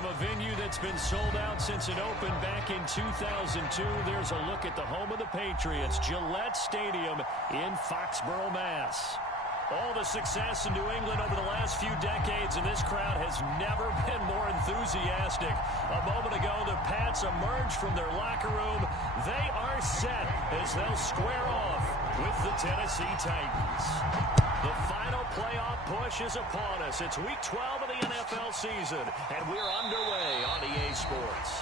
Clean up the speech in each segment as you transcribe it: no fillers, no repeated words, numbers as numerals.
From a venue that's been sold out since it opened back in 2002, there's a look at the home of the Patriots, Gillette Stadium in Foxborough, Mass. All the success in New England over the last few decades, and this crowd has never been more enthusiastic. A moment ago, the Pats emerged from their locker room. They are set as they'll square off with the Tennessee Titans. The final playoff push is upon us. It's Week 12 of the NFL season, and we're underway on EA Sports.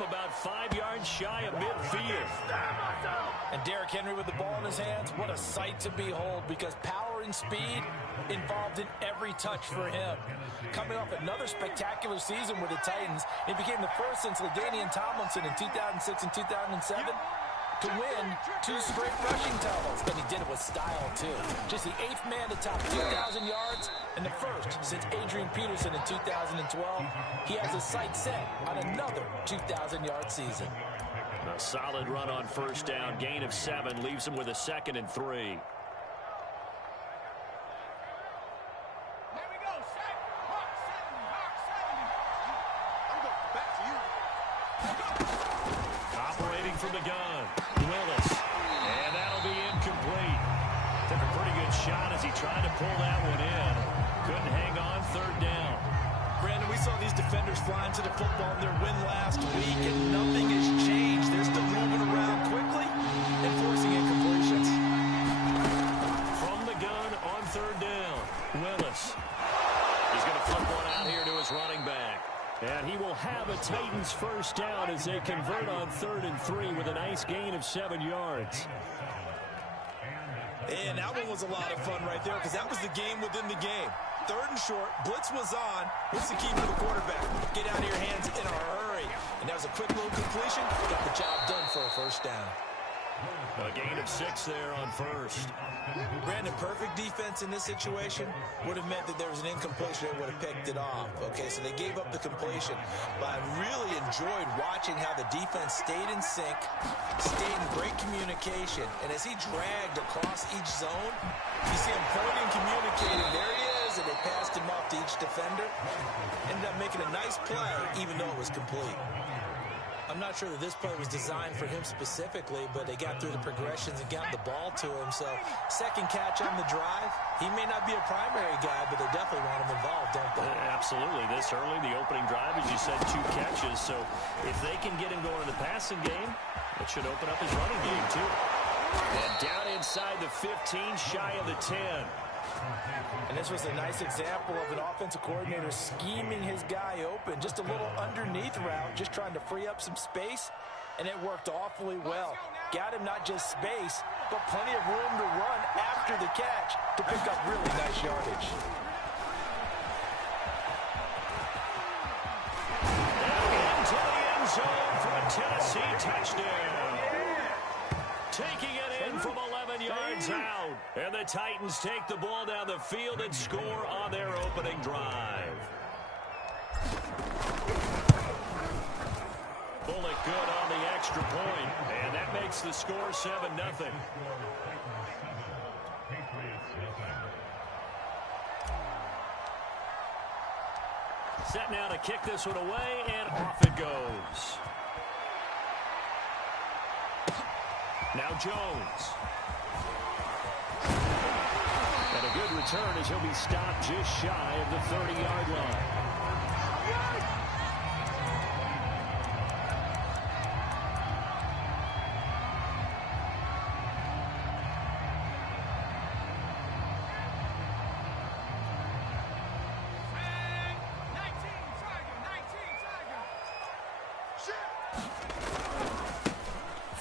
About 5 yards shy of midfield. And Derrick Henry with the ball in his hands, what a sight to behold, because power and speed involved in every touch for him. Coming off another spectacular season with the Titans, he became the first since LaDainian Tomlinson in 2006 and 2007 to win 2 straight rushing titles, and he did it with style too. Just the 8th man to top 2,000 yards and the first since Adrian Peterson in 2012. He has his sights set on another 2,000-yard season. A solid run on first down, gain of 7, leaves him with a 2nd and 3. Operating from the gun, Willis, and that'll be incomplete. Took a pretty good shot as he tried to pull that one in. Couldn't hang on, 3rd down. Brandon, we saw these defenders flying to the football in their win last week, and nothing has changed. They're still moving around quickly and forcing incompletions. From the gun on 3rd down, Willis. He's going to flip one out here to his running back. And he will have a Titans first down as they convert on 3rd and 3 with a nice gain of 7 yards. And that one was a lot of fun right there, because that was the game within the game. 3rd and short, blitz was on. What's the key for the quarterback? Get out of your hands in a hurry. And that was a quick little completion. Got the job done for a first down. A gain of 6 there on 1st. Brandon, perfect defense in this situation would have meant that there was an incompletion. They would have picked it off. Okay, so they gave up the completion. But I really enjoyed watching how the defense stayed in sync, stayed in great communication. And as he dragged across each zone, you see him pointing, communicating. There he is, and they passed him off to each defender. Ended up making a nice play, even though it was complete. I'm not sure that this play was designed for him specifically, but they got through the progressions and got the ball to him. So, 2nd catch on the drive. He may not be a primary guy, but they definitely want him involved, don't they? Absolutely. This early, the opening drive, as you said, 2 catches. So, if they can get him going in the passing game, it should open up his running game, too. And down inside the 15, shy of the 10. And this was a nice example of an offensive coordinator scheming his guy open. Just a little underneath route, just trying to free up some space, and it worked awfully well. Got him not just space, but plenty of room to run after the catch to pick up really nice yardage. And into the end zone for a Tennessee touchdown. Taking it in from 11 yards out. And the Titans take the ball down the field and score on their opening drive. Bullock good on the extra point. And that makes the score 7-0. Set now to kick this one away, and off it goes. Now Jones. And a good return as he'll be stopped just shy of the 30-yard line.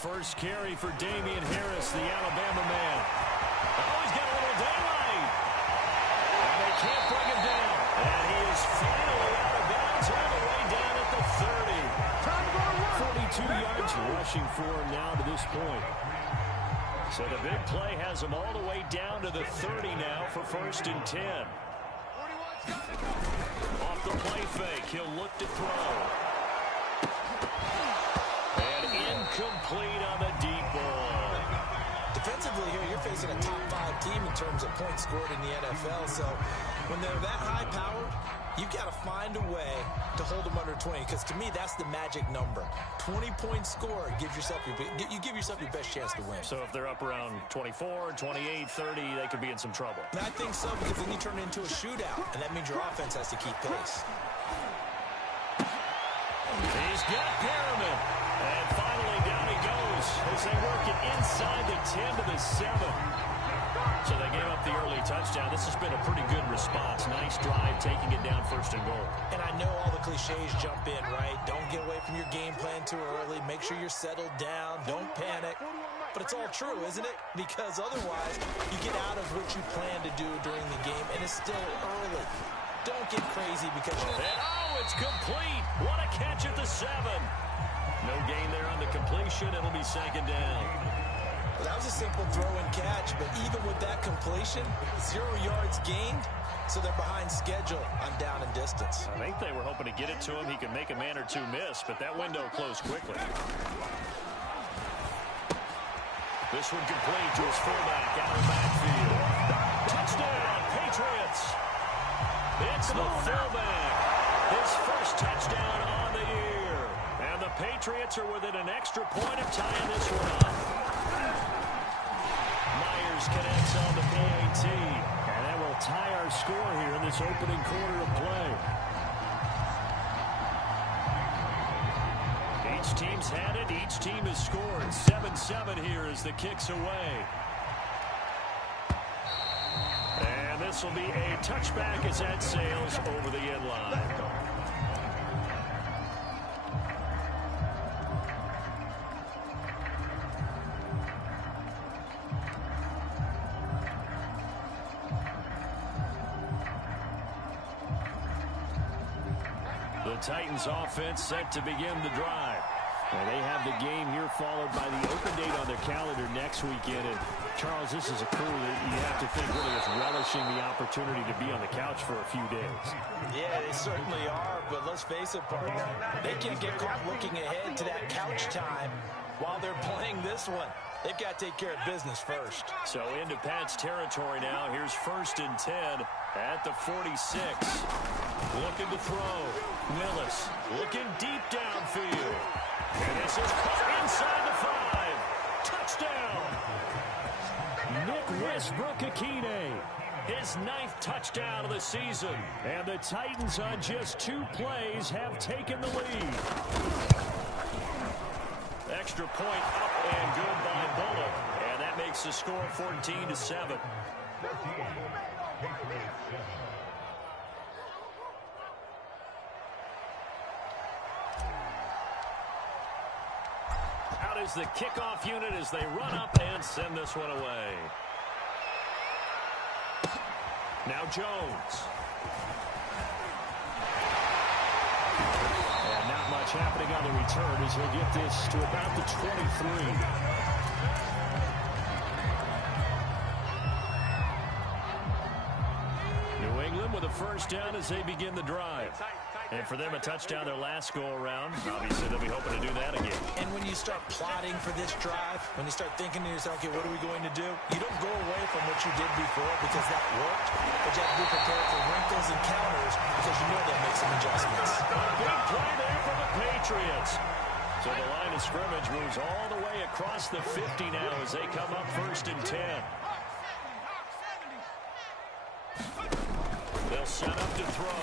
First carry for Damian Harris, the Alabama man. Oh, he's got a little daylight. And they can't bring him down. And he is finally out rushing for him now to this point. So the big play has him all the way down to the 30 now for 1st and 10. Off the play fake, he'll look to throw. And incomplete on the deep ball. Defensively here, you're facing a top 5 team in terms of points scored in the NFL. So when they're that high powered, you've got to find a way to hold them under 20. Because to me, that's the magic number. 20 points scored gives yourself you give yourself your best chance to win. So if they're up around 24, 28, 30, they could be in some trouble. And I think so, because then you turn it into a shootout, and that means your offense has to keep pace. He's got Perriman. And finally down he goes as they work it inside the 10 to the 7. So they gave up the early touchdown. This has been a pretty good response. Nice drive, taking it down 1st and goal. And I know all the cliches jump in, right? Don't get away from your game plan too early. Make sure you're settled down. Don't panic. But it's all true, isn't it? Because otherwise, you get out of what you plan to do during the game, and it's still early. Don't get crazy because you... And oh, it's complete. What a catch at the 7. No gain there on the completion. It'll be 2nd down. Well, that was a simple throw and catch, but even with that completion, 0 yards gained, so they're behind schedule on down and distance. I think they were hoping to get it to him. He could make a man or two miss, but that window closed quickly. This one complete to his fullback out of the backfield. Touchdown, Patriots! It's the fullback. His first touchdown on the year. And the Patriots are within an extra point of tying this one up. Myers connects on the PAT. And that will tie our score here in this opening quarter of play. Each team's had it. Each team has scored. 7-7 here as the kick's away. And this will be a touchback as that sails over the end line. The Titans offense set to begin the drive. And they have the game here followed by the open date on their calendar next weekend. And Charles, this is a crew that you have to think really is relishing the opportunity to be on the couch for a few days. Yeah, they certainly are, but let's face it, partner, they can get caught looking ahead to that couch time while they're playing this one. They've got to take care of business first. So into Pat's territory now. Here's 1st and 10 at the 46. Looking to throw. Willis looking deep downfield. And this is caught inside the 5. Touchdown. Nick Westbrook-Akine. His 9th touchdown of the season. And the Titans on just 2 plays have taken the lead. Extra point up and good by Bullock. And that makes the score 14-7. Out is the kickoff unit as they run up and send this one away. Now Jones. And not much happening on the return as he'll get this to about the 23. New England with a first down as they begin the drive. And for them, a touchdown their last go-around. Obviously, they'll be hoping to do that again. And when you start plotting for this drive, when you start thinking to yourself, okay, what are we going to do? You don't go away from what you did before because that worked, but you have to be prepared for wrinkles and counters because you know they'll make some adjustments. Big play there for the Patriots. So the line of scrimmage moves all the way across the 50 now as they come up 1st and 10. They'll set up to throw.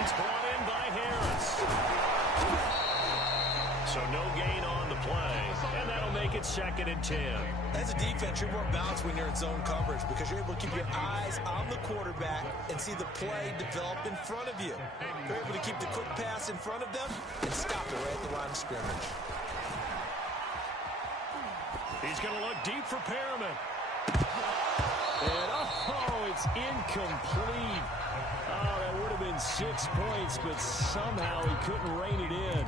It's brought in by Harris. So no gain on the play, and that'll make it 2nd and 10. As a defense, you're more balanced when you're in zone coverage because you're able to keep your eyes on the quarterback and see the play develop in front of you. You're able to keep the quick pass in front of them and stop it right at the line of scrimmage. He's going to look deep for Perriman. And, oh, it's incomplete. Oh, that would have been 6 points, but somehow he couldn't rein it in.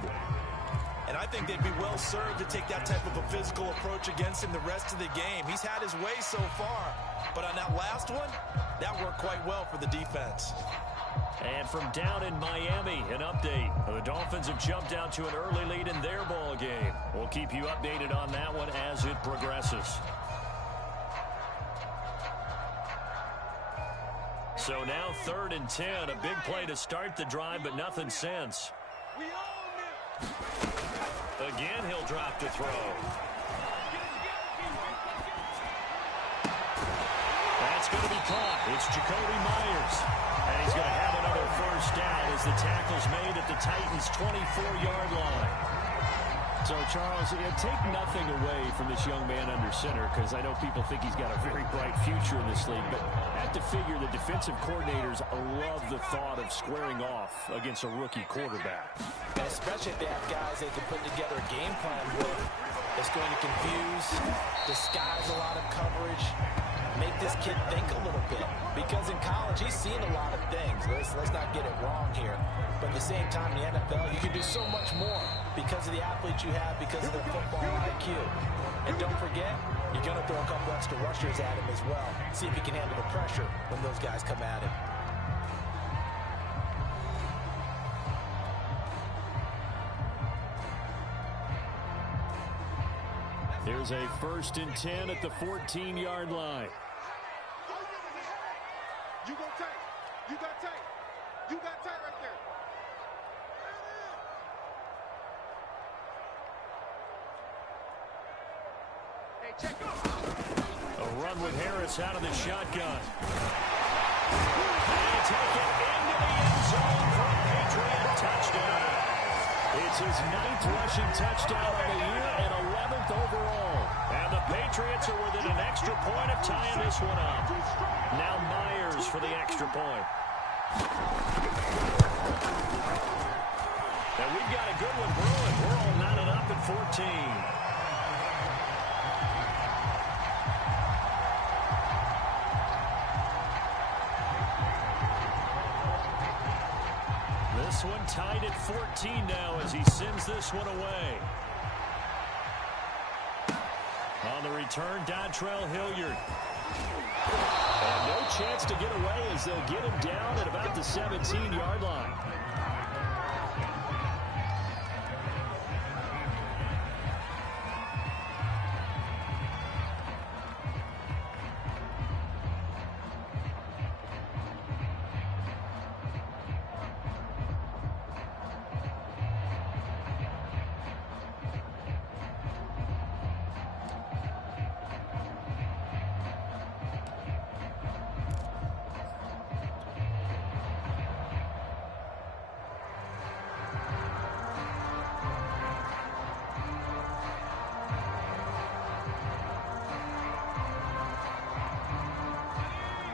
And I think they'd be well served to take that type of a physical approach against him the rest of the game. He's had his way so far, but on that last one, that worked quite well for the defense. And from down in Miami, an update. The Dolphins have jumped out to an early lead in their ball game. We'll keep you updated on that one as it progresses. So now 3rd and 10, a big play to start the drive, but nothing since. Again, he'll drop to throw. That's going to be caught. It's Jacoby Myers. And he's going to have another first down as the tackle's made at the Titans' 24-yard line. So, Charles, take nothing away from this young man under center, because I know people think he's got a very bright future in this league, but I have to figure the defensive coordinators love the thought of squaring off against a rookie quarterback. And especially if they have guys they can put together a game plan with. It's going to confuse, disguise a lot of coverage, make this kid think a little bit. Because in college, he's seen a lot of things. Let's not get it wrong here. But at the same time, in the NFL, you can do so much more because of the athletes you have, because of their football IQ. And don't forget, you're going to throw a couple extra rushers at him as well. See if he can handle the pressure when those guys come at him. Here's a 1st and 10 at the 14-yard line. You go tight. You got tight. You got tight right there. Hey, check up. A run with Harris out of the shotgun. They take it into the end zone for a Patriot touchdown. It's his 9th rushing touchdown of the year and 11th overall. And the Patriots are within an extra point of tying this one up. Now Myers for the extra point. And we've got a good one brewing. We're all knotted up at 14. This one tied at 14 now as he sends this one away. On the return, Dontrell Hilliard. And no chance to get away as they'll get him down at about the 17-yard line.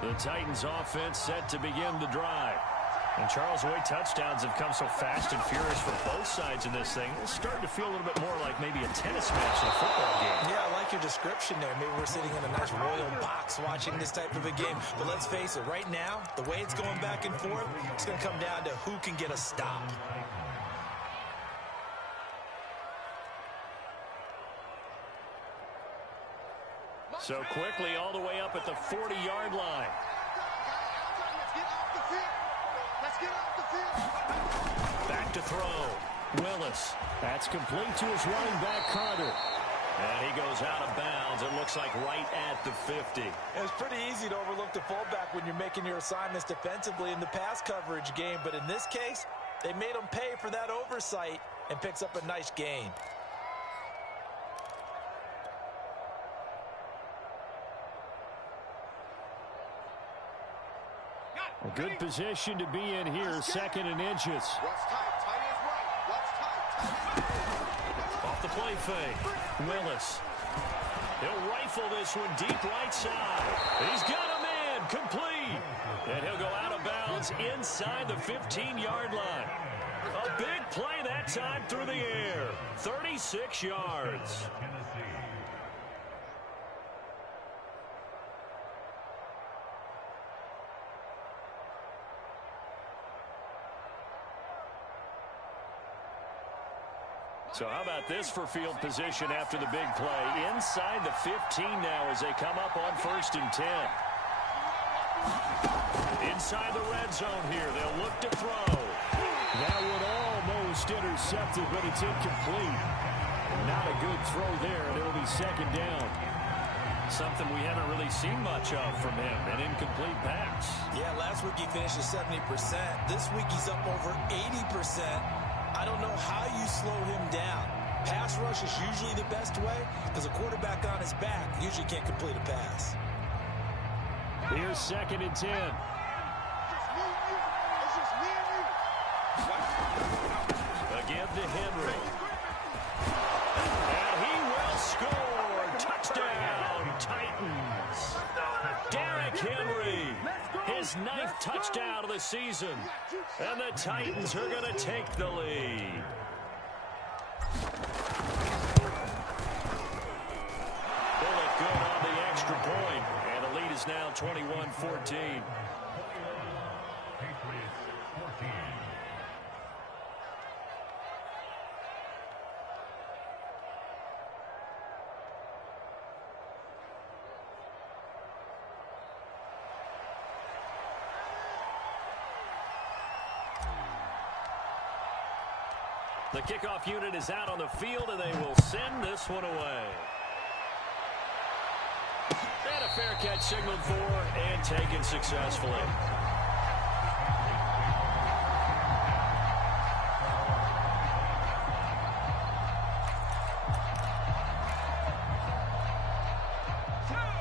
The Titans offense set to begin the drive. And Charles, the way touchdowns have come so fast and furious for both sides in this thing, it's starting to feel a little bit more like maybe a tennis match in a football game. Yeah, I like your description there. Maybe we're sitting in a nice royal box watching this type of a game. But let's face it, right now, the way it's going back and forth, it's going to come down to who can get a stop. So quickly all the way up at the 40-yard line. Back to throw. Willis. That's complete to his running back, Carter. And he goes out of bounds. It looks like right at the 50. It's pretty easy to overlook the fullback when you're making your assignments defensively in the pass coverage game. But in this case, they made him pay for that oversight and picks up a nice gain. A good position to be in here, 2nd and inches. Off the play fake, Willis. He'll rifle this one deep right side. He's got him in, complete. And he'll go out of bounds inside the 15-yard line. A big play that time through the air. 36 yards. So how about this for field position after the big play? Inside the 15 now as they come up on 1st and 10. Inside the red zone here. They'll look to throw. That would almost intercept it, but it's incomplete. Not a good throw there, and it'll be 2nd down. Something we haven't really seen much of from him, an incomplete pass. Yeah, last week he finished at 70%. This week he's up over 80%. I don't know how you slow him down. Pass rush is usually the best way because a quarterback on his back usually can't complete a pass. Here's 2nd and 10. Again to Henry. And he will score. Touchdown, Titans. Derrick Henry, his 9th touchdown of the season. And the Titans are going to take the lead. Bullet good on the extra point. And the lead is now 21-14. The kickoff unit is out on the field, and they will send this one away. And a fair catch signaled for and taken successfully.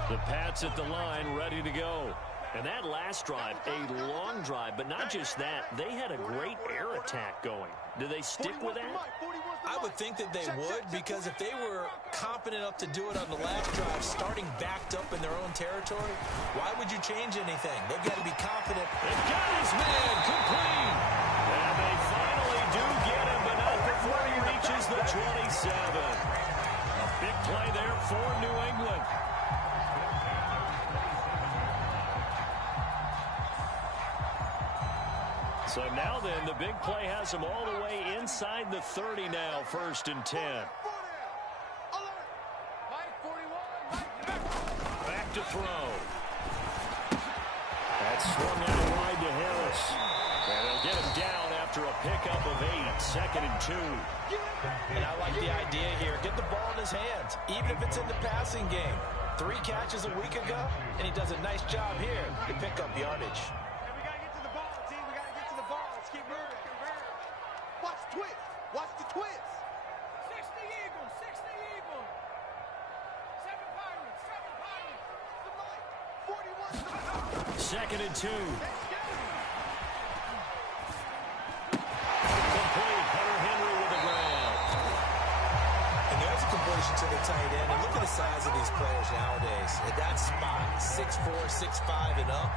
The Pats at the line, ready to go. And that last drive, a long drive, but not just that, they had a great air attack going. Do they stick with that? I would think that they would, because if they were confident enough to do it on the last drive, starting backed up in their own territory, why would you change anything? They've got to be confident. They've got his man complete. And they finally do get him, but not before he reaches the 27. A big play there for New England. So now then, the big play has them all the way inside the 30 now, 1st and 10. Back to throw. That's swung out wide to Harris. And they'll get him down after a pickup of 8, 2nd and 2. And I like the idea here. Get the ball in his hands, even if it's in the passing game. 3 catches a week ago, and he does a nice job here to pick up yardage. Watch the twist. 60 Eagles, 60 Eagles. 7 Pirates, 7 Pirates. 2nd and 2. Complete. Hunter Henry with the grab. And there's a completion to the tight end. And look at the size of these players nowadays. At that spot, 6'4", 6'5", and up.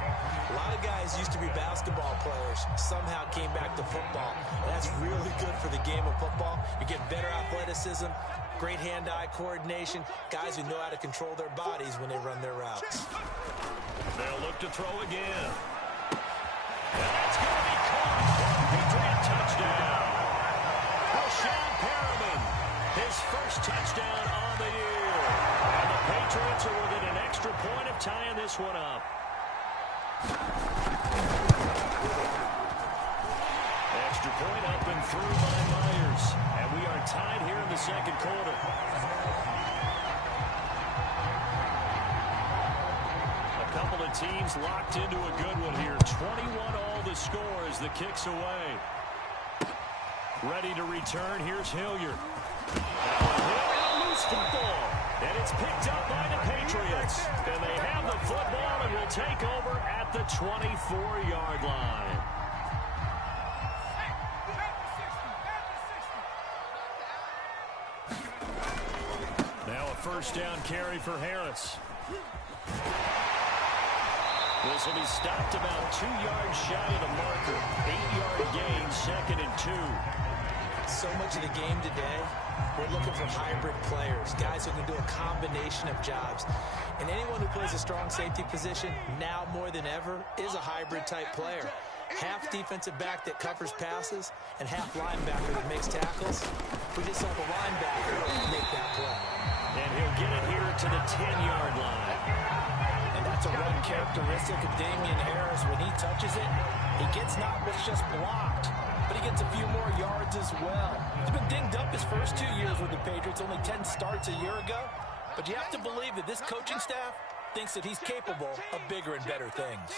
A lot of guys used to be basketball players, somehow came back to football. And that's really good for the game of football. You get better athleticism, great hand-eye coordination, guys who know how to control their bodies when they run their routes. They'll look to throw again. And that's going to be caught for a Patriot touchdown. Rashawn Perriman, his first touchdown on the year. And the Patriots are within an extra point of tying this one up. Extra point up and through by Myers. And we are tied here in the 2nd quarter. A couple of teams locked into a good one here. 21-all the score as the kick's away. Ready to return. Here's Hilliard. And a loose football. And it's picked up by the Patriots. And they have the football and will take over at the 24-yard line. Now a 1st down carry for Harris. This will be stopped about 2 yards shy of the marker. 8-yard gain, 2nd and 2. So much of the game today, we're looking for hybrid players, guys who can do a combination of jobs. And anyone who plays a strong safety position, now more than ever, is a hybrid-type player. Half defensive back that covers passes and half linebacker that makes tackles. We just saw the linebacker make that play. And he'll get it here to the 10-yard line. And that's a run characteristic of Damian Harris. When he touches it, he gets not just blocked, but he gets a few more yards as well. He's been dinged up his first 2 years with the Patriots, only 10 starts a year ago. But you have to believe that this coaching staff thinks that he's capable of bigger and better things.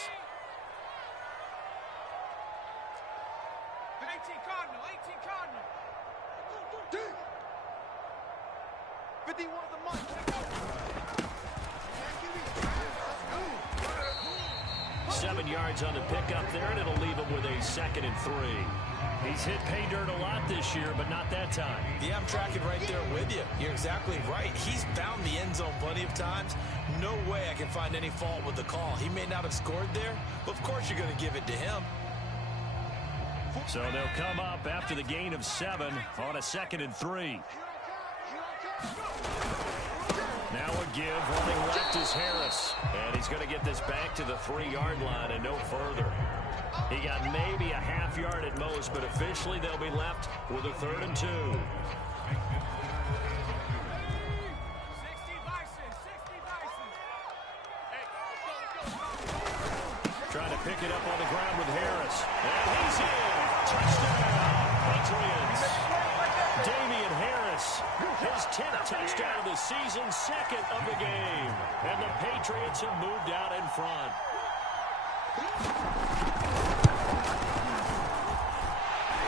18 Cardinal, 18 Cardinal. 51 of the month. 7 yards on the pickup there, and it'll leave him with a 2nd and 3. He's hit pay dirt a lot this year, but not that time. Yeah, I'm tracking right there with you. You're exactly right. He's found the end zone plenty of times. No way I can find any fault with the call. He may not have scored there, but of course you're going to give it to him. So they'll come up after the gain of 7 on a 2nd and 3. Now a give, running left is Harris. And he's going to get this back to the 3-yard line and no further. He got maybe a half yard at most, but officially they'll be left with a 3rd and 2. 60 Bison, 60 Bison. Trying to pick it up on the ground with Harris. And he's in. Touchdown, Patriots. Damian Harris, his 10th touchdown of the season, 2nd of the game. And the Patriots have moved out in front.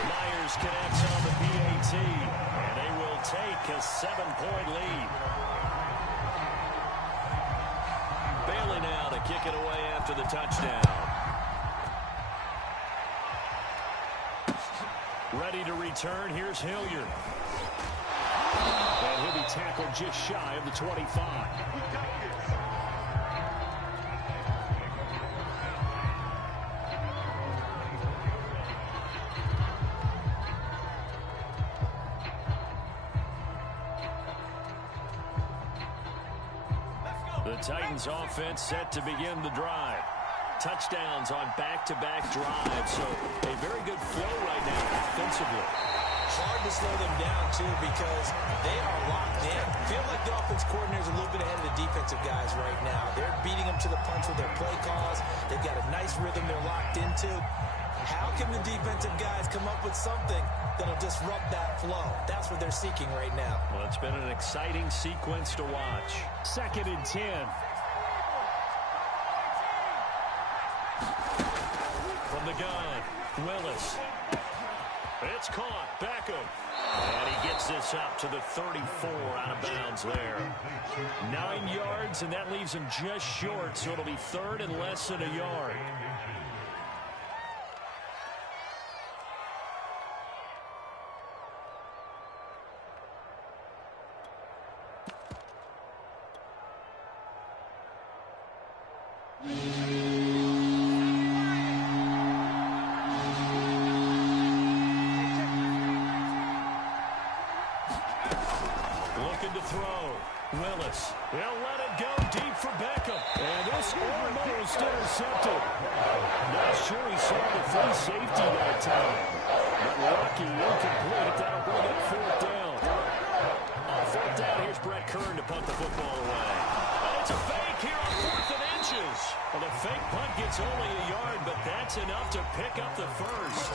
Myers connects on the PAT, and they will take a 7-point lead. Bailey now to kick it away after the touchdown. Ready to return. Here's Hilliard. And he'll be tackled just shy of the 25. The Titans offense set to begin the drive. Touchdowns on back-to-back drives, so a very good flow right now offensively. Hard to slow them down, too, because they are locked in. Feel like the offense coordinator is a little bit ahead of the defensive guys right now. They're beating them to the punch with their play calls. They've got a nice rhythm they're locked into. How can the defensive guys come up with something that'll disrupt that flow? That's what they're seeking right now. Well, it's been an exciting sequence to watch. 2nd and 10. From the gun, Willis. It's caught. Beckham. And he gets this up to the 34 out of bounds there. 9 yards, and that leaves him just short, so it'll be 3rd and less than a yard. Looking to throw. Willis. They'll let it go deep for Beckham. And this almost intercepted. Not sure he saw the free safety that time. But lucky, incomplete. That'll bring up 4th down. On 4th down, here's Brett Kern to punt the football away. And it's a fake here on 4th and inches. Well, the fake punt gets only a yard, but that's enough to pick up the first.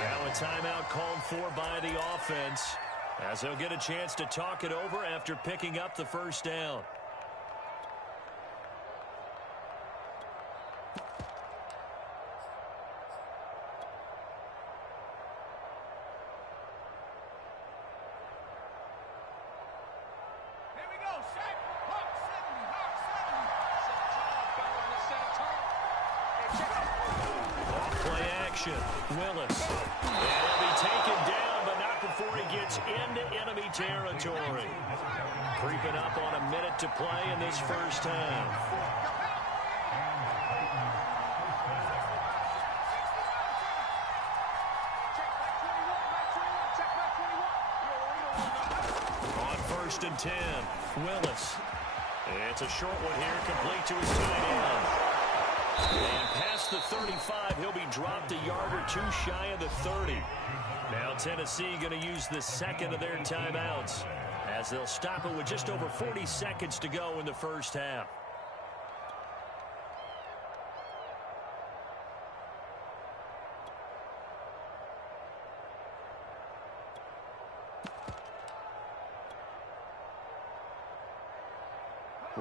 Now a timeout called for by the offense, as they'll get a chance to talk it over after picking up the first down. Here we go, set. Hawk 70, Hawk 70. Play action. Willis. And he'll be taken down, but not before he gets into enemy territory. Creeping up on a minute to play in this first half. Check back 21, first and 10. Willis. It's a short one here, complete to his tight end. And past the 35, he'll be dropped a yard or two shy of the 30. Now Tennessee going to use the second of their timeouts as they'll stop it with just over 40 seconds to go in the first half.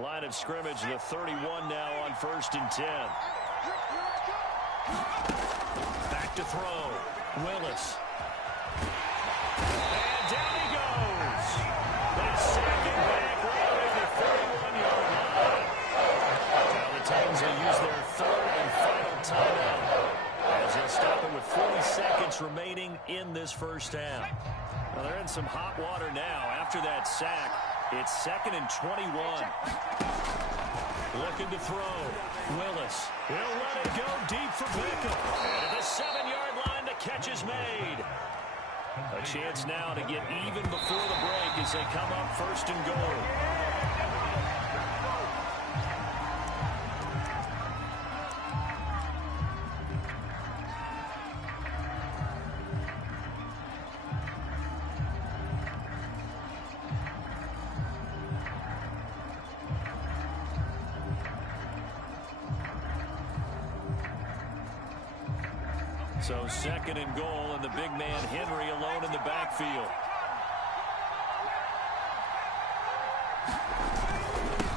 Line of scrimmage, the 31 now on first and 10. Back to throw. Willis. And down he goes. They sack it back right at the 31-yard line. Now the Titans will use their third and final timeout as they'll stop it with 40 seconds remaining in this first half. Well, they're in some hot water now after that sack. It's 2nd and 21. Looking to throw. Willis. He'll let it go deep for Beckham. And at the 7-yard line, the catch is made. A chance now to get even before the break as they come up first and goal. So 2nd and goal, and the big man Henry alone in the backfield.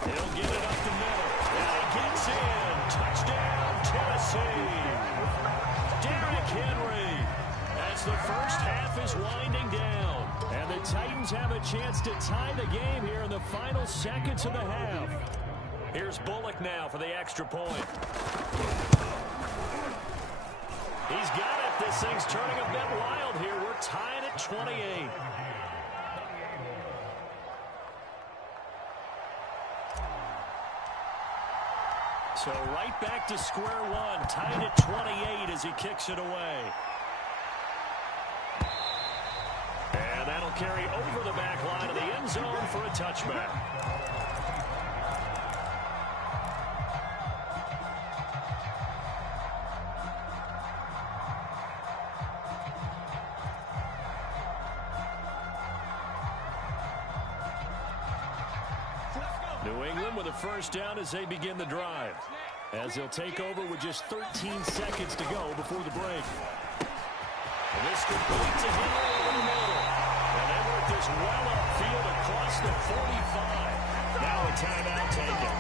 He'll get it up the middle. And he gets in. Touchdown, Tennessee. Derrick Henry. As the first half is winding down. And the Titans have a chance to tie the game here in the final seconds of the half. Here's Bullock now for the extra point. He's got it. This thing's turning a bit wild here. We're tied at 28. So right back to square one. Tied at 28 as he kicks it away. And that'll carry over the back line of the end zone for a touchback. New England with a first down as they begin the drive. As they'll take over with just 13 seconds to go before the break. And this complete to Henry over the middle. And they work this well upfield across the 45. Now a timeout taken.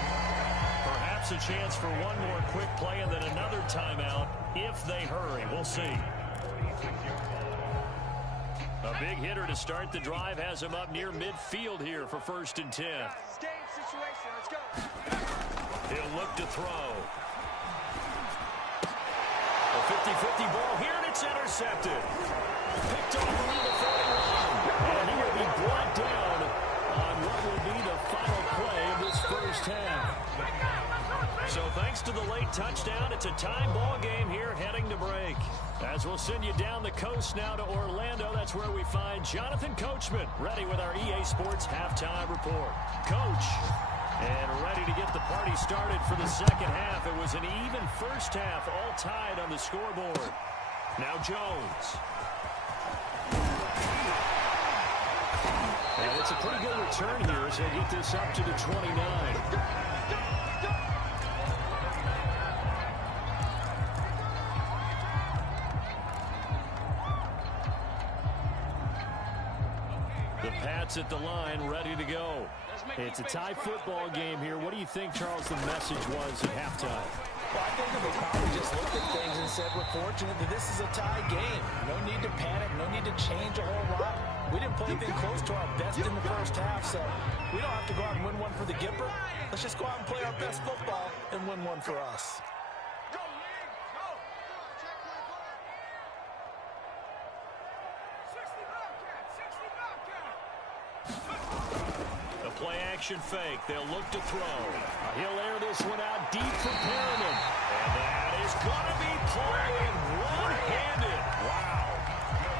Perhaps a chance for one more quick play and then another timeout if they hurry. We'll see. A big hitter to start the drive has him up near midfield here for first and 10. Let's go. He'll look to throw. A 50-50 ball here, and it's intercepted. Picked off around the 41. And he will be brought down on what will be the final play of this first half. So thanks to the late touchdown, it's a tie ball game here heading to break. As we'll send you down the coast now to Orlando, that's where we find Jonathan Coachman, ready with our EA Sports halftime report. Coach, and ready to get the party started for the second half. It was an even first half, all tied on the scoreboard. Now Jones. And it's a pretty good return here as they get this up to the 29. The Pats at the line, ready to go. It's a tie football game here. What do you think, Charles, the message was at halftime? Well, I think that they probably just looked at things and said, we're fortunate that this is a tie game. No need to panic. No need to change a whole lot. We didn't play anything close to our best in the first half, so we don't have to go out and win one for the Gipper. Let's just go out and play our best football and win one for us. A play-action fake. They'll look to throw. He'll air this one out deep for Perriman. And that is going to be playing one-handed. Wow.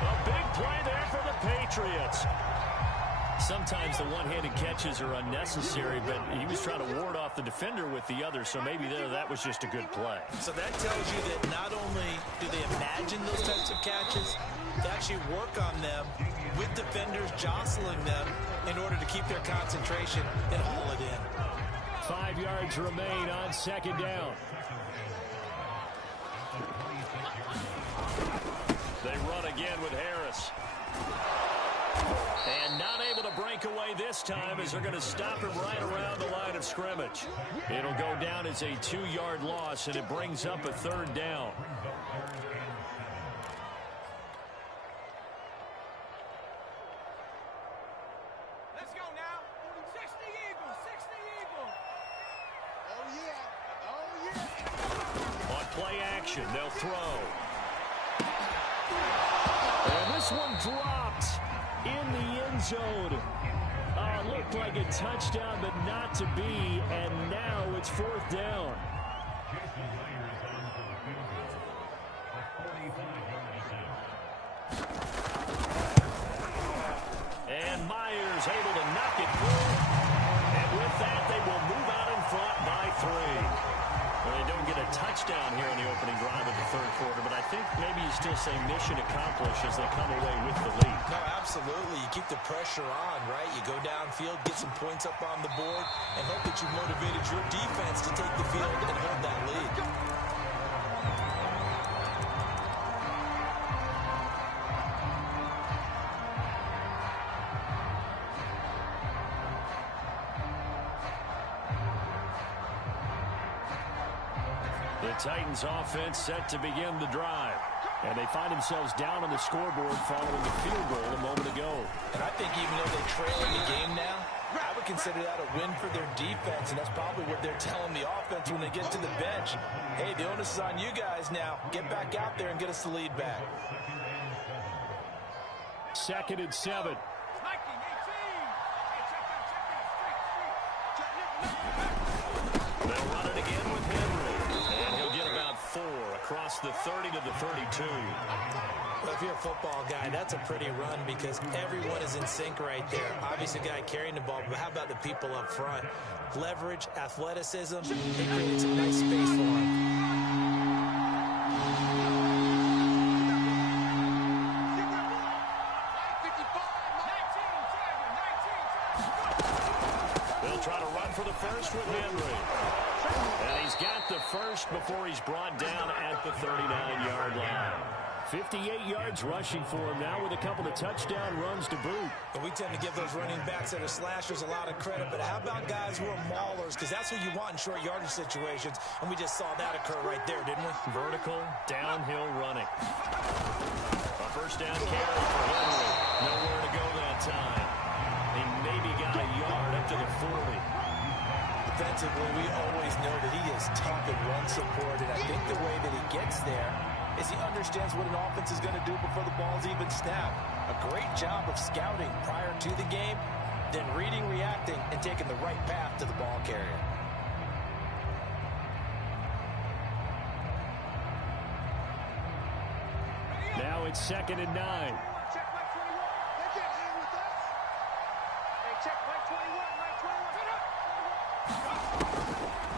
A big play there for the Patriots. Sometimes the the one-handed catches are unnecessary, but he was trying to ward off the defender with the other, so maybe that was just a good play. So that tells you that not only do they imagine those types of catches, they actually work on them with defenders jostling them in order to keep their concentration and haul it in. 5 yards remain on second down. They run again with Harris. And not able to break away this time as they're going to stop him right around the line of scrimmage. It'll go down as a 2-yard loss, and it brings up a third down. Let's go now. 60 Eagles, 60 Eagles. Oh, yeah. On play action, they'll throw. And this one dropped in the end zone. Looked like a touchdown, but not to be. And now it's fourth down. And Myers able to knock it through. And with that, they will move out in front by 3. Well, they don't get a touchdown here in the opening drive of the third quarter, but I think maybe you still say mission accomplished as they come away with the lead. No, absolutely. You keep the pressure on, right? You go downfield, get some points up on the board, and hope that you motivated your defense to take the field and hold that lead. The Titans offense set to begin the drive. And they find themselves down on the scoreboard following the field goal a moment ago. And I think even though they trail in the game now, I would consider that a win for their defense, and that's probably what they're telling the offense when they get to the bench. Hey, the onus is on you guys now. Get back out there and get us the lead back. 2nd and 7. They'll run it again with Henry. And he'll get about 4 across the 30 to the 32. Well, if you're a football guy, that's a pretty run because everyone is in sync right there. Obviously, the guy carrying the ball, but how about the people up front? Leverage, athleticism, they created some nice space for him. They'll try to run for the first with Henry. And he's got the first before he's brought down at the 39-yard line. 58 yards rushing for him now with a couple of touchdown runs to boot. And we tend to give those running backs that are slashers a lot of credit, but how about guys who are maulers? Because that's who you want in short yardage situations, and we just saw that occur right there, didn't we? Vertical, downhill running. A first down carry for Henry. Nowhere to go that time. He maybe got a yard up to the 40. Defensively, we always know that he is tough in run support, and I think the way that he gets there is he understands what an offense is going to do before the ball's even snapped. A great job of scouting prior to the game, then reading, reacting, and taking the right path to the ball carrier. Now it's 2nd and 9. Check my 21. They can't hang with us. Hey, check my 21. My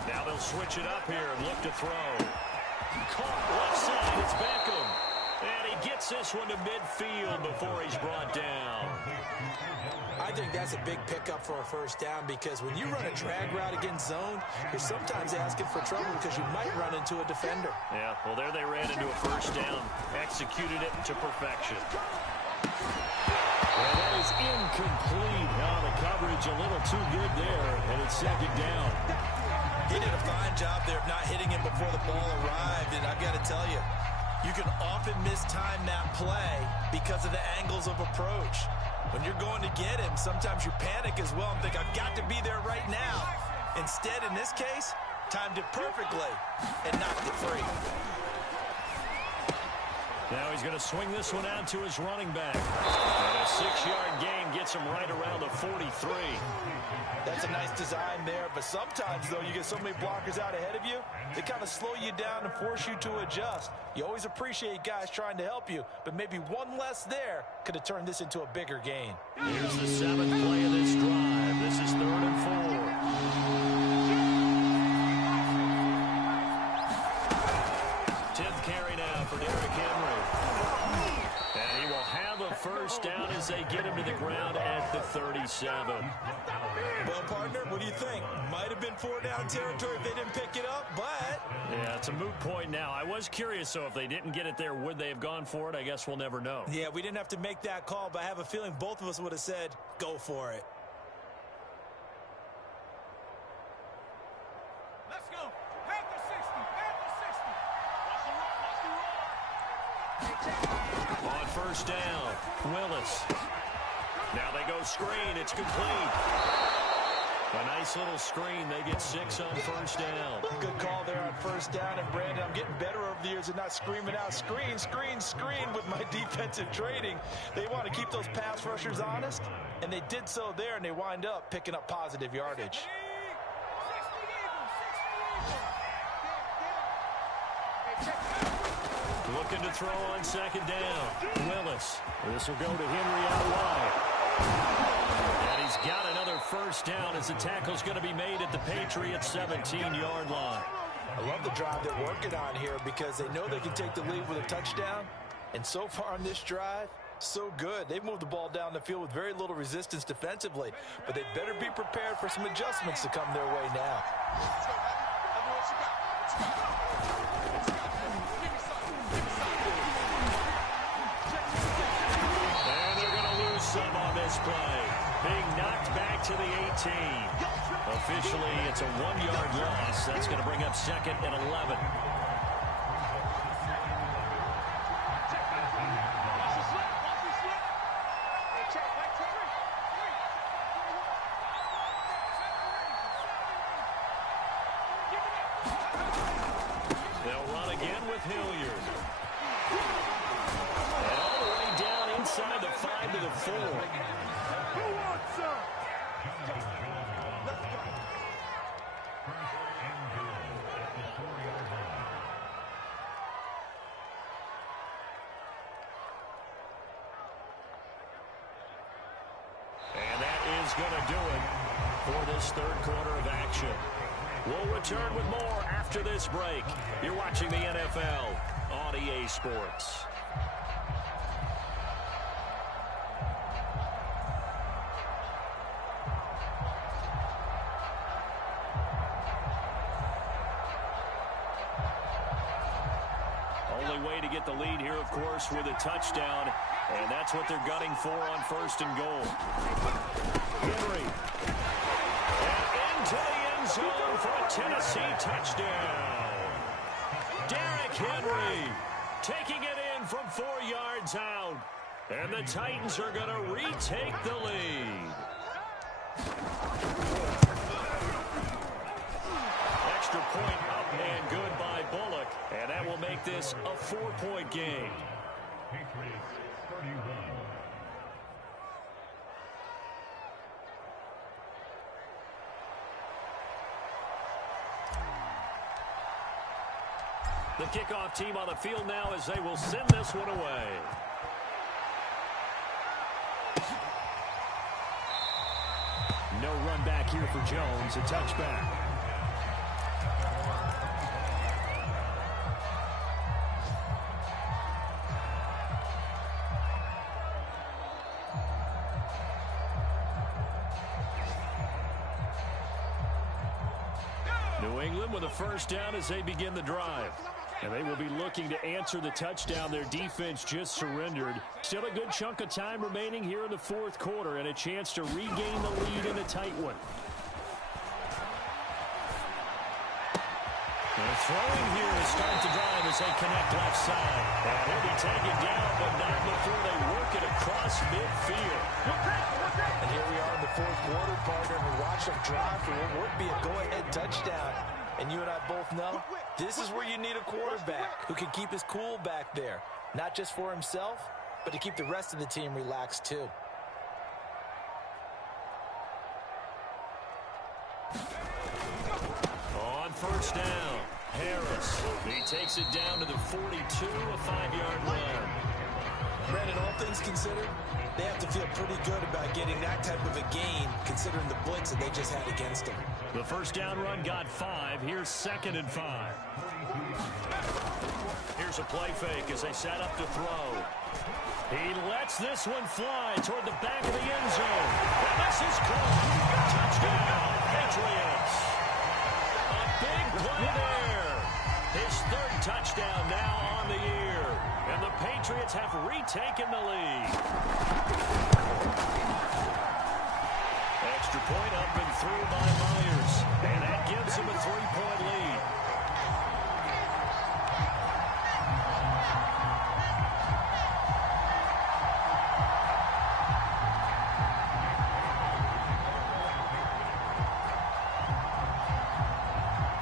21. Now they'll switch it up here and look to throw. Caught left side, it's Beckham. And he gets this one to midfield before he's brought down. I think that's a big pickup for a first down because when you run a drag route against zone, you're sometimes asking for trouble because you might run into a defender. Yeah, well, there they ran into a first down. Executed it to perfection. And that is incomplete. Now the coverage a little too good there, and it's 2nd down. He did a fine job there of not hitting him before the ball arrived, and I've got to tell you, you can often mistime that play because of the angles of approach. When you're going to get him, sometimes you panic as well and think, I've got to be there right now. Instead, in this case, timed it perfectly and knocked it free. Now he's going to swing this one out to his running back. And a 6-yard gain gets him right around the 43. That's a nice design there, but sometimes, though, you get so many blockers out ahead of you, they kind of slow you down and force you to adjust. You always appreciate guys trying to help you, but maybe one less there could have turned this into a bigger gain. Here's the 7th play of this drive. This is 3rd and 4. 10th carry now for Derrick Henry. And he will have a first down as they get him to the ground at the 37. Well, partner, what do you think? Might have been 4-down territory if they didn't pick it up, but... Yeah, it's a moot point now. I was curious, so if they didn't get it there, would they have gone for it? I guess we'll never know. Yeah, we didn't have to make that call, but I have a feeling both of us would have said, go for it. Let's go. At the 60. At the 60. On first down, Willis. Now they go screen. It's complete. A nice little screen. They get 6 on first down. Good call there on first down. And, Brandon, I'm getting better over the years at not screaming out, screen, screen, screen with my defensive training. They want to keep those pass rushers honest, and they did so there, and they wind up picking up positive yardage. Looking to throw on second down. Willis. This will go to Henry out wide. And he's got another first down as the tackle's going to be made at the Patriots' 17-yard line. I love the drive they're working on here because they know they can take the lead with a touchdown. And so far on this drive, so good. They've moved the ball down the field with very little resistance defensively. But they better be prepared for some adjustments to come their way now. Some on this play. Being knocked back to the 18. Officially, it's a 1-yard loss. That's going to bring up 2nd and 11. They'll run again with Hilliard. And all the way down inside the 5 to the 4. Who wants some? And that is going to do it for this 3rd quarter of action. We'll return with more after this break. You're watching the NFL on EA Sports. Only way to get the lead here, of course, with a touchdown. And that's what they're gunning for on 1st and goal. Henry. And into the end zone for a Tennessee touchdown. Derrick Henry taking it in from 4 yards out. And the Titans are going to retake the lead. Extra point up and good by Bullock. And that will make this a 4-point game. Patriots 31. The kickoff team on the field now as they will send this one away. No run back here for Jones. A touchback. New England with a first down as they begin the drive. And they will be looking to answer the touchdown their defense just surrendered. Still a good chunk of time remaining here in the 4th quarter and a chance to regain the lead in a tight one. And throwing here to start the drive as they connect left side. And he'll be taken down, but not before they work it across midfield. And here we are in the 4th quarter, partner, and we watch them drive for what would be a go-ahead touchdown. And you and I both know this is where you need a quarterback who can keep his cool back there. not just for himself, but to keep the rest of the team relaxed too. On first down, Harris. He takes it down to the 42, a 5-yard run. Brandon, all things considered, they have to feel pretty good about getting that type of a gain considering the blitz that they just had against them. The first down run got 5. Here's 2nd and 5. Here's a play fake as they set up to throw. He lets this one fly toward the back of the end zone. And this is caught. Touchdown, Patriots. A big play there. His 3rd touchdown now on the year. And the Patriots have retaken the lead. Extra point up and through by Myers. And that gives him a 3-point lead.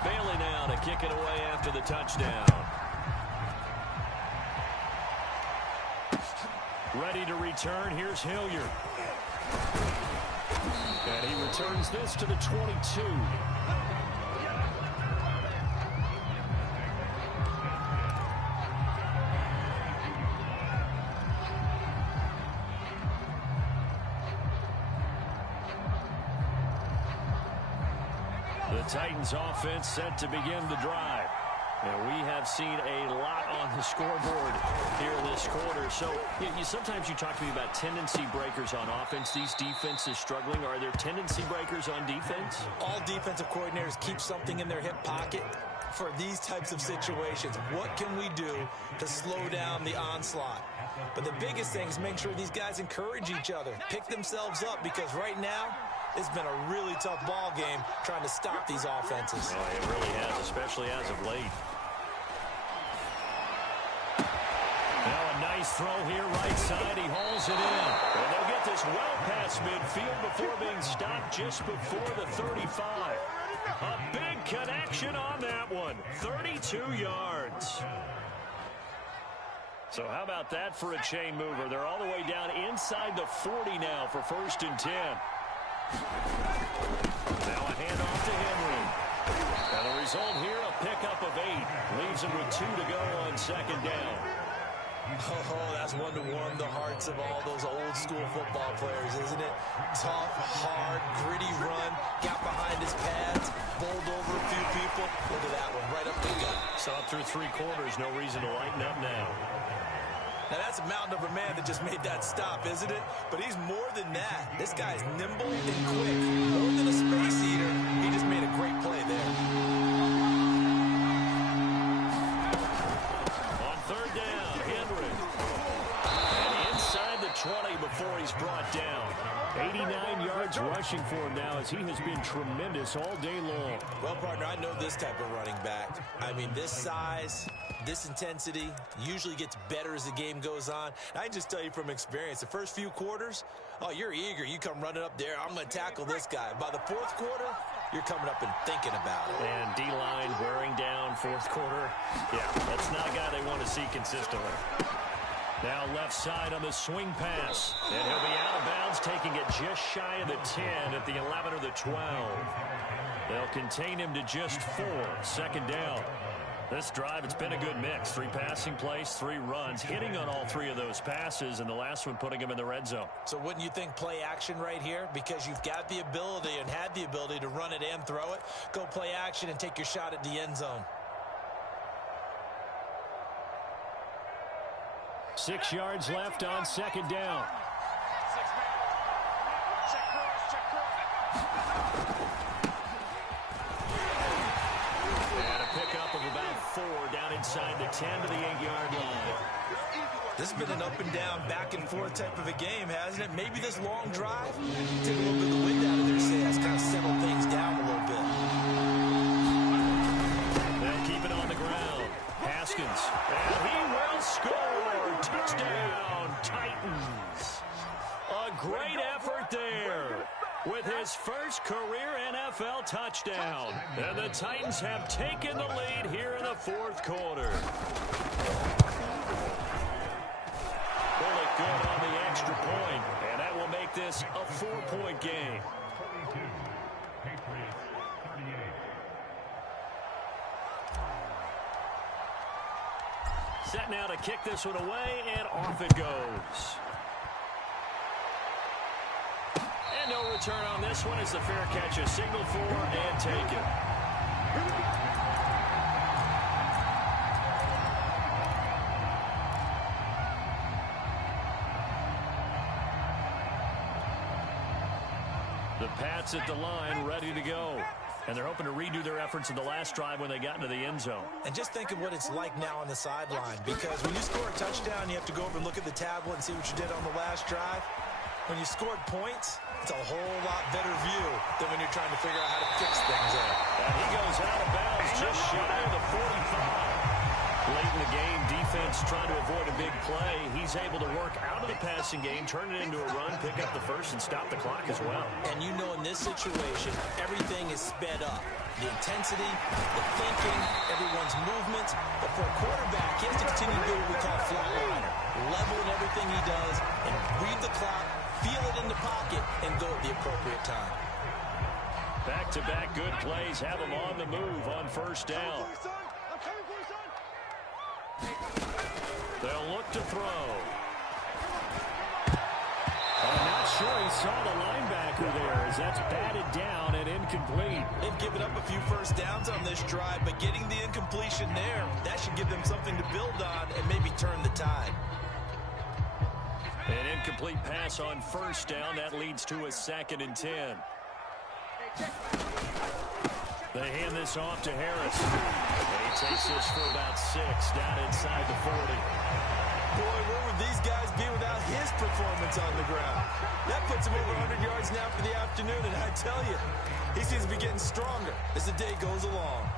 Bailey now to kick it away after the touchdown. Ready to return. Here's Hilliard. And he returns this to the 22. The Titans offense set to begin the drive. And we have seen a lot on the scoreboard here this quarter. So sometimes you talk to me about tendency breakers on offense. These defenses struggling. Are there tendency breakers on defense? All defensive coordinators keep something in their hip pocket for these types of situations. What can we do to slow down the onslaught? But the biggest thing is make sure these guys encourage each other, pick themselves up, because right now it's been a really tough ball game trying to stop these offenses. Well, it really has, especially as of late. Now a nice throw here, right side. He hauls it in. And they'll get this well past midfield before being stopped just before the 35. A big connection on that one. 32 yards. So how about that for a chain mover? They're all the way down inside the 40 now for 1st and 10. Now a handoff to Henry. And the result here, a pickup of 8. Leaves him with 2 to go on 2nd down. Oh, that's one to warm the hearts of all those old school football players, isn't it? Tough, hard, gritty run, got behind his pads, bowled over a few people. Look at that one, right up the gut. So up through 3 quarters, no reason to lighten up now. Now that's a mountain of a man that just made that stop, isn't it? But he's more than that. This guy's nimble and quick. More than a space eater, he just made a great play there. On 3rd down, Henry. And inside the 20 before he's brought down. 89 yards rushing for him now as he has been tremendous all day long. Well, partner, I know this type of running back. I mean, this size, this intensity usually gets better as the game goes on. I can just tell you from experience, the first few quarters, oh, you're eager. You come running up there, I'm going to tackle this guy. By the 4th quarter, you're coming up and thinking about it. And D-line wearing down 4th quarter. Yeah, that's not a guy they want to see consistently. Now left side on the swing pass. And he'll be out of bounds, taking it just shy of the 10 at the 11 or the 12. They'll contain him to just 4. 2nd down. This drive, it's been a good mix. 3 passing plays, 3 runs, hitting on all 3 of those passes, and the last one putting him in the red zone. So wouldn't you think play action right here? Because you've got the ability and had the ability to run it and throw it. Go play action and take your shot at the end zone. 6 yards left on 2nd down. And a pickup of about 4 down inside the 10 to the 8-yard line. This has been an up and down, back and forth type of a game, hasn't it? Maybe this long drive, take a little bit of the wind out of their sails, kind of settle things down a little bit. They'll keep it on the ground. Haskins, and he will score. Touchdown, Titans. A great effort there with his first career NFL touchdown. And the Titans have taken the lead here in the 4th quarter. Good on the extra point, and that will make this a 4-point game. 32. Patriots 38. Set now to kick this one away, and off it goes. And no return on this one as the fair catch is signaled for and taken. The Pats at the line, ready to go. And they're hoping to redo their efforts in the last drive when they got into the end zone. And just think of what it's like now on the sideline, because when you score a touchdown, you have to go over and look at the tablet and see what you did on the last drive. When you scored points, it's a whole lot better view than when you're trying to figure out how to fix things there. And he goes out of bounds just shy of the 45. Late in the game, defense trying to avoid a big play. He's able to work out of the passing game, turn it into a run, pick up the first, and stop the clock as well. And you know in this situation, everything is sped up. The intensity, the thinking, everyone's movement. But for a quarterback, he has to continue to do what we call flatliner. Level in everything he does and read the clock, feel it in the pocket, and go at the appropriate time. Back-to-back good plays have him on the move on first down. They'll look to throw. I'm not sure he saw the linebacker there as that's batted down and incomplete. They've given up a few first downs on this drive, but getting the incompletion there, that should give them something to build on and maybe turn the tide. An incomplete pass on first down. That leads to a 2nd and 10. They hand this off to Harris. He takes this for about 6 down inside the 40. Boy, where would these guys be without his performance on the ground? That puts him over 100 yards now for the afternoon, and I tell you, he seems to be getting stronger as the day goes along.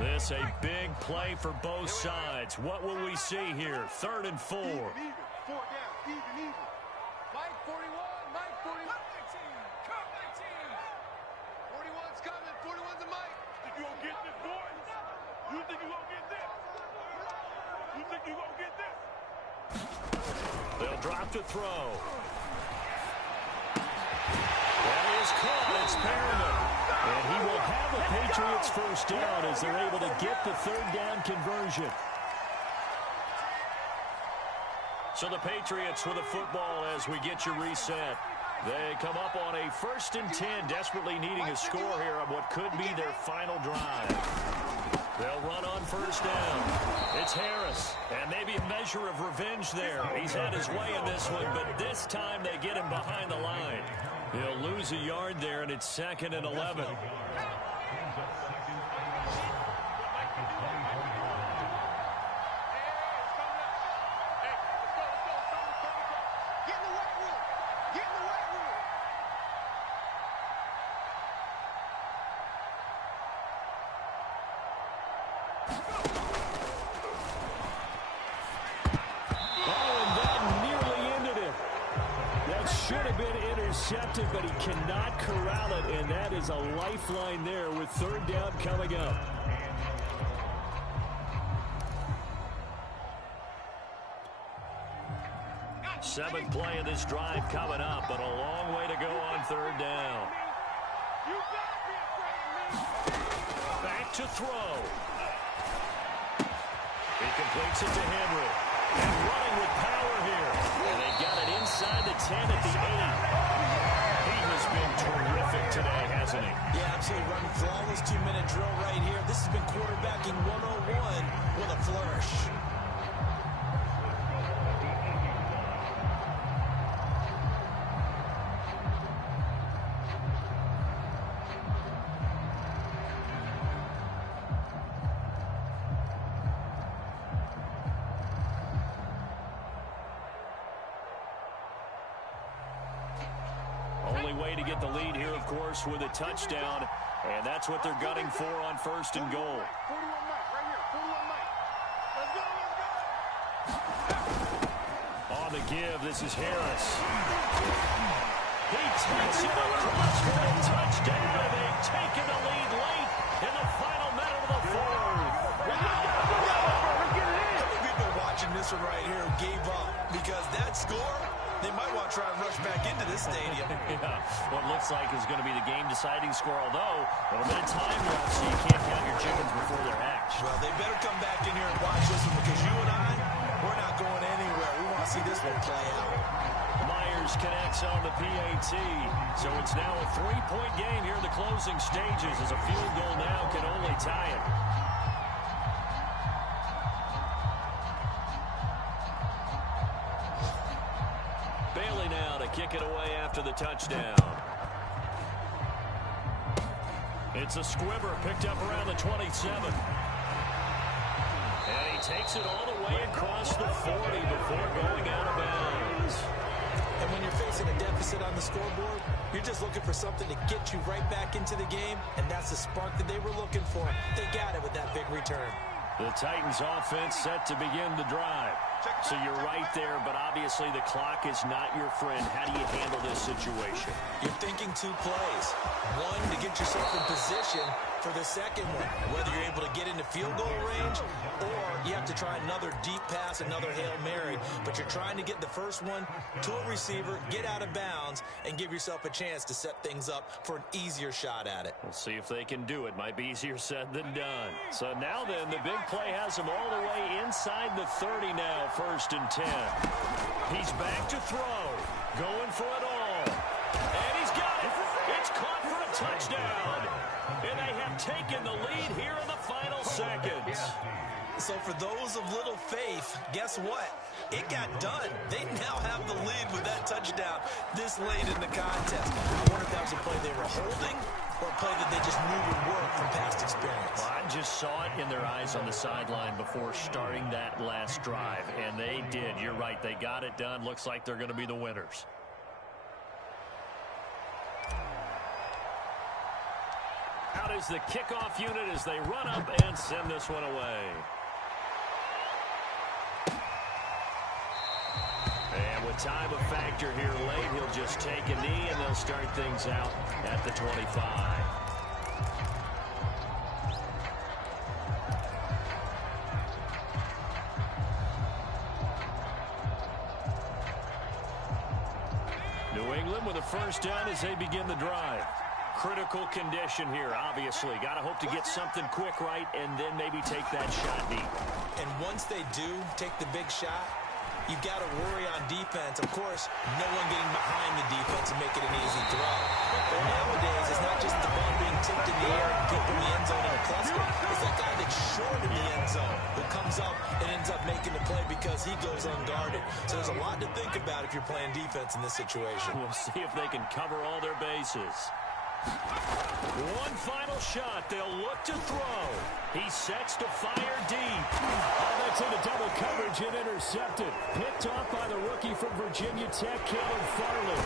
This a big play for both sides. What will we see here? 3rd and 4. Even. 4 down. Even. Mike 41. Mike 41. Come 19. 41's coming. 41's a Mike. Think you gonna get this, boy? You think you gonna get this? You think you gonna get this? They'll drop to throw. That is caught. It's Perriman. And he will have a Patriots first down as they're able to get the 3rd down conversion. So the Patriots with the football as we get you reset. They come up on a 1st and 10, desperately needing a score here on what could be their final drive. They'll run on first down. It's Harris, and maybe a measure of revenge there. He's had his way in this one, but this time they get him behind the line. He'll lose a yard there, and it's 2nd and 11. Should have been intercepted, but he cannot corral it, and that is a lifeline there with 3rd down coming up. Seventh play of this drive coming up, but a long way to go on 3rd down. Back to throw. He completes it to Henry. And running with power here. And they got it inside the 10 at the 8. He has been terrific today, hasn't he? Yeah, absolutely. Running flawless 2-minute drill right here. This has been quarterbacking 101 with a flourish. Only way to get the lead here, of course, with a touchdown. And that's what they're gunning for on 1st and goal. 41 Mike, right here. 41 Mike. Let's go, let's go. On the give, this is Harris. He takes it across for a touchdown. They've taken the lead late in the final minute of the looks like is going to be the game-deciding score, although a little bit of time left, so you can't count your chickens before they're hatched. Well, they better come back in here and watch this one because you and I, we're not going anywhere. We want to see this one play out. Myers connects on the PAT. So it's now a 3-point game here in the closing stages as a field goal now can only tie it. Bailey now to kick it away after the touchdown. It's a squibber picked up around the 27. And he takes it all the way across the 40 before going out of bounds. And when you're facing a deficit on the scoreboard, you're just looking for something to get you right back into the game, and that's the spark that they were looking for. They got it with that big return. The Titans offense set to begin the drive. So you're right there, but obviously the clock is not your friend. How do you handle this situation? You're thinking 2 plays. One, to get yourself in position for the second one, whether you're able to get into field goal range or you have to try another deep pass, another Hail Mary. But you're trying to get the first one to a receiver, get out of bounds, and give yourself a chance to set things up for an easier shot at it. We'll see if they can do it. Might be easier said than done. So now then, the big play has him all the way inside the 30 now, 1st and 10. He's back to throw, going for it all. And he's got it. It's caught for a touchdown. And they have taken the lead here in the final seconds. So for those of little faith, guess what? It got done. They now have the lead with that touchdown this late in the contest. I wonder if that was a play they were holding or a play that they just knew would work from past experience. Well, I just saw it in their eyes on the sideline before starting that last drive, and they did. You're right. They got it done. Looks like they're going to be the winners. Out is the kickoff unit as they run up and send this one away. And with time a factor here late, he'll just take a knee and they'll start things out at the 25. New England with a first down as they begin the drive. Critical condition here, obviously. Got to hope to get something quick right and then maybe take that shot deep. And once they do take the big shot, you've got to worry on defense. Of course, no one getting behind the defense and make it an easy throw. But nowadays, it's not just the ball being tipped in the air and people in the end zone in a cluster. It's that guy that's short in the end zone who comes up and ends up making the play because he goes unguarded. So there's a lot to think about if you're playing defense in this situation. We'll see if they can cover all their bases. One final shot. They'll look to throw. He sets to fire deep. Oh, that's into double coverage and intercepted. Picked off by the rookie from Virginia Tech, Caleb Farley.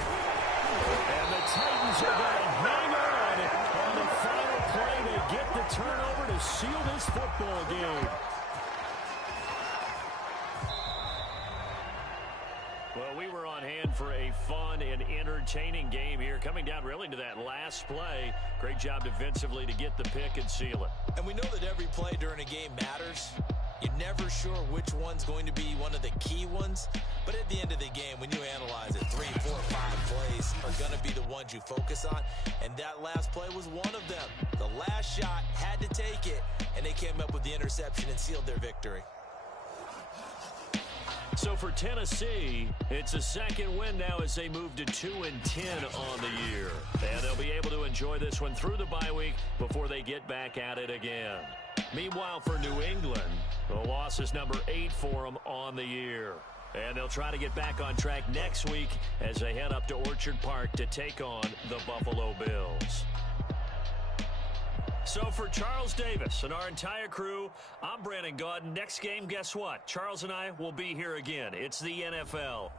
And the Titans are going to hang on the final play. They get the turnover to seal this football game. Well, we were on hand for a fun and entertaining game here. Coming down really to that last play. Great job defensively to get the pick and seal it. And we know that every play during a game matters. You're never sure which one's going to be one of the key ones. But at the end of the game, when you analyze it, 3, 4, 5 plays are going to be the ones you focus on. And that last play was one of them. The last shot had to take it, and they came up with the interception and sealed their victory. So for Tennessee, it's a second win now as they move to 2-10 on the year. And they'll be able to enjoy this one through the bye week before they get back at it again. Meanwhile, for New England, the loss is number 8 for them on the year. And they'll try to get back on track next week as they head up to Orchard Park to take on the Buffalo Bills. So for Charles Davis and our entire crew, I'm Brandon Gaudin. Next game, guess what? Charles and I will be here again. It's the NFL.